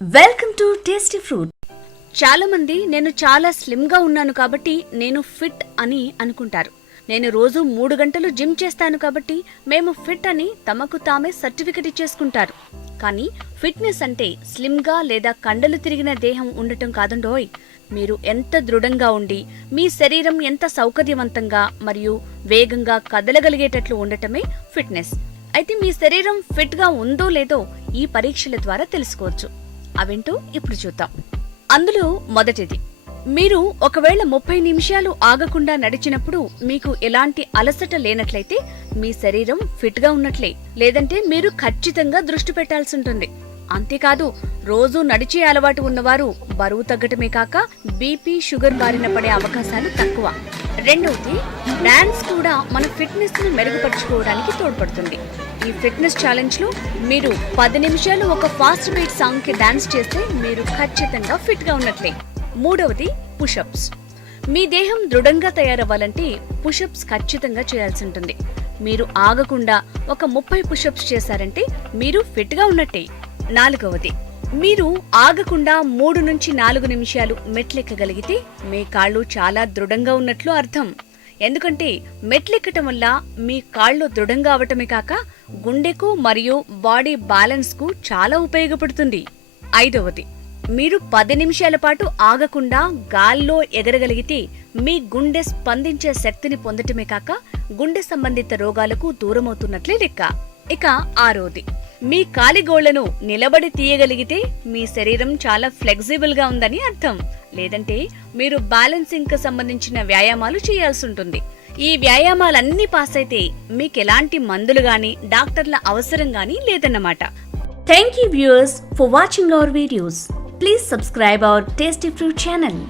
Welcome to tasty fruit. చాలా మంది నేను చాలా స్లిమ్ గా ఉన్నాను కాబట్టి నేను ఫిట్ అని అనుకుంటారు. నేను రోజు 3 గంటలు జిమ్ చేస్తాను కాబట్టి మేము ఫిట్ అని తమకు తామే సర్టిఫికెట్ ఇచ్చేసుకుంటారు. కానీ ఫిట్నెస్ అంటే స్లిమ్ గా లేదా కండలు తిరిగిన దేహం ఉండటం కాదండోయ్. మీరు ఎంత దృఢంగా ఉండి మీ శరీరం ఎంత సౌకర్యవంతంగా మరియు వేగంగా కదలగలిగేటట్లు ఉండటమే ఫిట్నెస్. అయితే మీ శరీరం ఫిట్ గా ఉందో లేదో ఈ పరీక్షల ద్వారా తెలుసుకోవచ్చు. అవేంటో ఇప్పుడు చూద్దాం. అందులో మొదటిది, మీరు ఒకవేళ 30 నిమిషాలు ఆగకుండా నడిచినప్పుడు మీకు ఎలాంటి అలసట లేనట్లయితే మీ శరీరం ఫిట్ గా ఉన్నట్లే. లేదంటే మీరు ఖచ్చితంగా దృష్టి పెట్టాల్సి ఉంటుంది. అంతేకాదు, రోజూ నడిచే అలవాటు ఉన్నవారు బరువు తగ్గటమే కాక బీపీ, షుగర్ బారిన పడే అవకాశాలు తక్కువ. రెండవది, డాన్స్ కూడా మన ఫిట్నెస్ ను మెరుగుపరుచుకోవడానికి తోడ్పడుతుంది. ఈ ఫిట్నెస్ ఛాలెంజ్ లో మీరు 10 నిమిషాలు ఒక ఫాస్ట్ బీట్ సాంగ్ కి డాన్స్ చేస్తే మీరు ఖచ్చితంగా ఫిట్ గా ఉన్నట్లే. మూడవది, పుషప్స్. మీ దేహం దృఢంగా తయారవ్వాలంటే పుషప్స్ ఖచ్చితంగా చేయాల్సి ఉంటుంది. మీరు ఆగకుండా ఒక 30 పుషప్స్ చేశారంటే మీరు ఫిట్ గా ఉన్నట్టే. నాలుగవది, మీరు ఆగకుండా 3 నుంచి 4 నిమిషాలు మెట్లెక్కగలిగితే మీ కాళ్ళు చాలా దృఢంగా ఉన్నట్లు అర్థం. ఎందుకంటే మెట్లెక్కటం వల్ల మీ కాళ్ళు దృఢంగా అవటమే కాక గుండెకు మరియు బాడీ బ్యాలెన్స్ కు చాలా ఉపయోగపడుతుంది. ఐదవది, మీరు 10 నిమిషాల పాటు ఆగకుండా గాల్లో ఎగరగలిగితే మీ గుండె స్పందించే శక్తిని పొందటమే కాక గుండె సంబంధిత రోగాలకు దూరమవుతున్నట్లే లెక్క. ఇక ఆరోది, మీ కాలిగోళ్లను నిలబడి తీయగలిగితే మీ శరీరం చాలా ఫ్లెక్సిబుల్ గా ఉందని అర్థం. లేదంటే మీరు బ్యాలెన్సింగ్ కు సంబంధించిన వ్యాయామాలు చేయాల్సి ఉంటుంది. ఈ వ్యాయామాలన్నీ పాస్ అయితే మీకెలాంటి మందులు గాని డాక్టర్ల అవసరం గాని లేదన్నమాట. Thank you viewers for watching our videos. Please subscribe our tasty fruit channel.